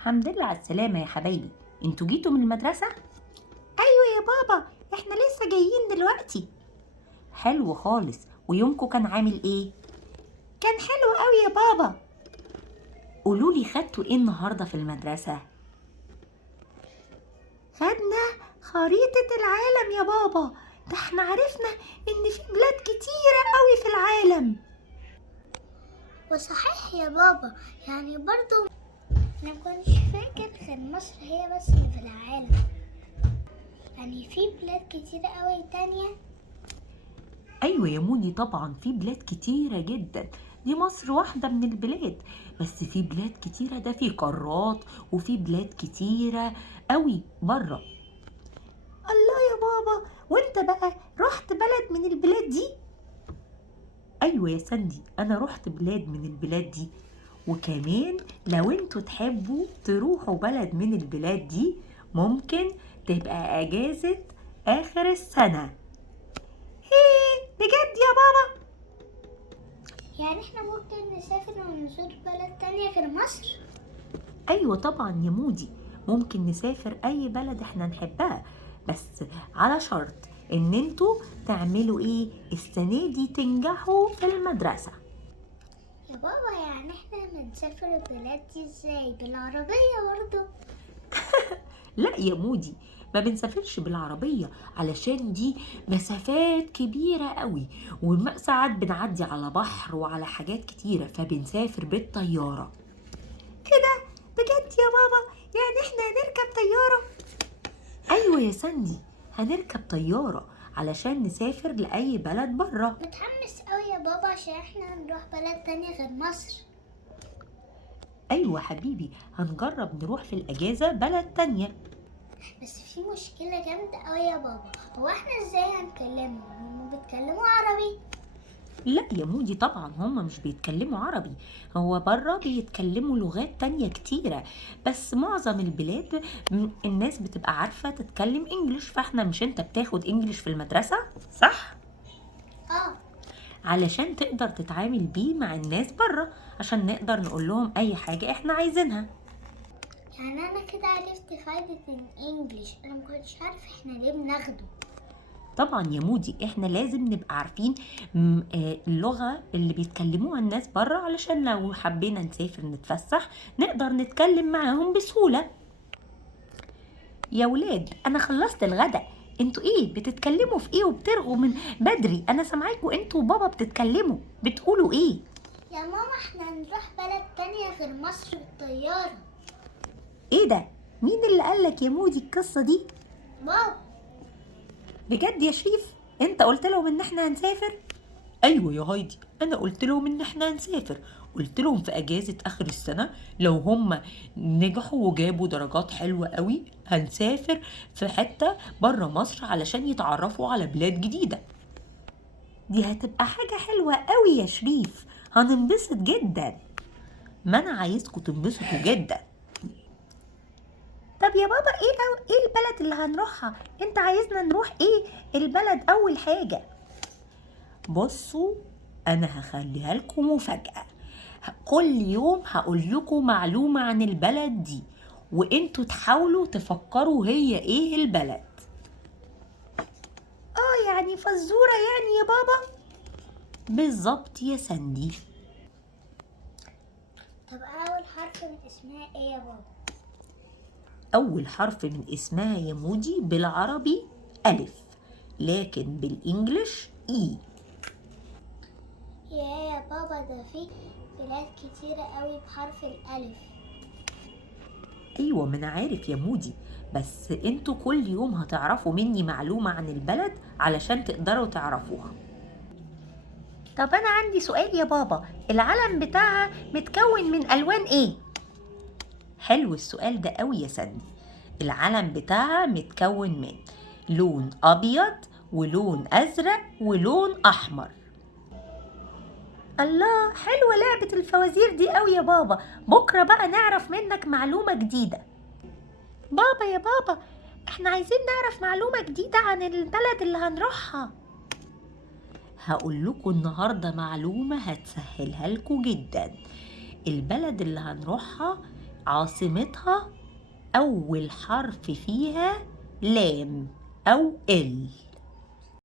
الحمد لله على السلامة يا حبايبي. انتوا جيتوا من المدرسة؟ ايوه يا بابا، احنا لسه جايين دلوقتي. حلو خالص. ويومكم كان عامل ايه؟ كان حلو قوي يا بابا. قولولي خدتوا ايه النهاردة في المدرسة؟ خدنا خريطة العالم يا بابا. ده احنا عرفنا ان في بلاد كتيرة قوي في العالم. وصحيح يا بابا، يعني برضو أنا مكنتش فاكر غير مصر هي بس اللي في العالم، يعني في بلاد كتيرة قوي تانية. ايوه يا مودي، طبعا في بلاد كتيرة جدا. دي مصر واحدة من البلاد، بس في بلاد كتيرة، ده في قارات وفي بلاد كتيرة قوي بره. الله يا بابا، وانت بقى رحت بلد من البلاد دي؟ ايوه يا سندي، انا رحت بلاد من البلاد دي. وكمان لو انتوا تحبوا تروحوا بلد من البلاد دي، ممكن تبقى اجازة اخر السنة. بجد يا بابا؟ يعني احنا ممكن نسافر ونزور بلد تانية غير مصر؟ ايوه طبعا يا مودي، ممكن نسافر اي بلد احنا نحبها، بس على شرط ان انتوا تعملوا ايه السنة دي، تنجحوا في المدرسة. يا بابا يعني احنا بنسافر البلاد دي ازاي؟ بالعربية برضو؟ لا يا مودي، ما بنسافرش بالعربية علشان دي مسافات كبيرة قوي، وساعات بنعدي على بحر وعلى حاجات كتيرة، فبنسافر بالطيارة. كده؟ بجد يا بابا؟ يعني احنا هنركب طيارة؟ ايوه يا سندي، هنركب طيارة علشان نسافر لأي بلد بره. متحمس قوي يا بابا عشان احنا نروح بلد تانية غير مصر. ايوه حبيبي، هنجرب نروح في الأجازة بلد تانية. بس في مشكلة جامدة قوي يا بابا، هو احنا ازاي هنكلمهم؟ هم بيتكلموا عربي؟ لا يا مودي، طبعا هما مش بيتكلموا عربي، هو بره بيتكلموا لغات تانية كتيرة، بس معظم البلاد الناس بتبقى عارفة تتكلم انجليش، فاحنا مش انت بتاخد انجليش في المدرسة صح؟ اه. علشان تقدر تتعامل بيه مع الناس بره، عشان نقدر نقول لهم اي حاجة احنا عايزينها. يعني انا كده عرفت فايدة الانجليش، انا مكنتش عارف احنا ليه بناخده. طبعا يا مودي، احنا لازم نبقى عارفين اللغة اللي بيتكلموها الناس بره، علشان لو حبينا نسافر نتفسح نقدر نتكلم معاهم بسهولة. يا ولاد، انا خلصت الغدا. انتوا ايه بتتكلموا في ايه وبترغوا من بدري؟ انا سامعاكوا انتوا وبابا بتتكلموا، بتقولوا ايه؟ يا ماما احنا هنروح بلد تانية غير مصر بالطيارة. ايه ده؟ مين اللي قالك يا مودي القصة دي؟ بابا. بجد يا شريف؟ انت قلت لهم ان احنا هنسافر؟ ايوه يا هايدي، انا قلت لهم ان احنا هنسافر، قلت لهم في اجازة اخر السنة لو هم نجحوا وجابوا درجات حلوة قوي هنسافر في حتة بره مصر علشان يتعرفوا على بلاد جديدة. دي هتبقى حاجة حلوة قوي يا شريف، هننبسط جدا. ما انا عايزكم تنبسطوا جدا. طب يا بابا، ايه البلد اللي هنروحها؟ انت عايزنا نروح ايه البلد اول حاجة؟ بصوا، انا هخليها لكم مفاجأة. كل يوم هقول لكم معلومة عن البلد دي، وانتوا تحاولوا تفكروا هي ايه البلد. يعني فزورة يعني يا بابا؟ بالظبط يا سندي. طب اول حرف من اسمها ايه يا بابا؟ أول حرف من اسمها يا مودي بالعربي ألف، لكن بالإنجليش إي. يا بابا ده في بلاد كتيرة قوي بحرف الألف. أيوة، ما أنا عارف يا مودي، بس انتوا كل يوم هتعرفوا مني معلومة عن البلد علشان تقدروا تعرفوها. طب أنا عندي سؤال يا بابا، العلم بتاعها متكون من ألوان إيه؟ حلو السؤال ده قوي يا سندي. العلم بتاعها متكون من لون أبيض ولون أزرق ولون أحمر. الله، حلوة لعبة الفوازير دي قوي يا بابا، بكرة بقى نعرف منك معلومة جديدة. بابا يا بابا، احنا عايزين نعرف معلومة جديدة عن البلد اللي هنروحها. هقول لكم النهاردة معلومة هتسهلها لكم جدا. البلد اللي هنروحها عاصمتها أول حرف فيها لام أو ال.